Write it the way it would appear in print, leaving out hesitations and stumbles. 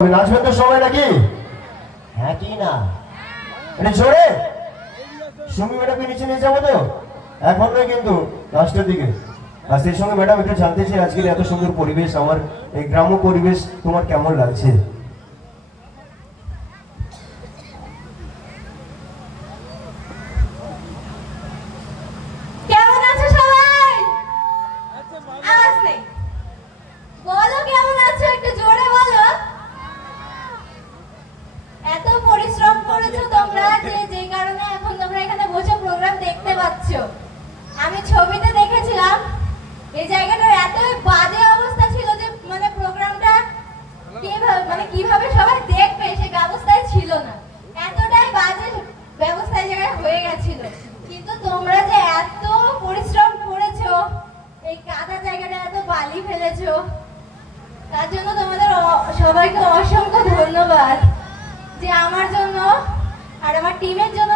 নাচবেন তো সবাই নাকি? হ্যাঁ কি না এটা জোরে সুমি ম্যাডামকে নিচে নিয়ে যাবো তো এখন নয় কিন্তু লাস্টের দিকে। আর সেই সঙ্গে ম্যাডাম একটু জানতে চাই আজকের এত সুন্দর পরিবেশ, আমার এই গ্রাম্য পরিবেশ তোমার কেমন লাগছে? কেমন আছো সবাই? আওয়াজ নেই। বলো কেমন আছো, একটু জোরে বলো। এত পরিশ্রম করেছো তোমরা যে কারণে এখন তোমরা এখানে বসে প্রোগ্রাম দেখতে পাচ্ছ। আমি ছবিতে দেখেছিলাম এই জায়গাটার এত বাজে অবস্থা ছিল যে মানে প্রোগ্রামটা কিভাবে সবাই দেখবে সে ব্যবস্থায় ছিল না, এতটাই বাজে ব্যবস্থা জায়গায় হয়ে গেছিল। কিন্তু তোমরা যে এত পরিশ্রম করেছো, এই কাদা জায়গাটা এত বালি ফেলেছো, তার জন্য তোমাদের সবাইকে অসংখ্য ধন্যবাদ। যে আমার জন্য আর আমার টিমের জন্য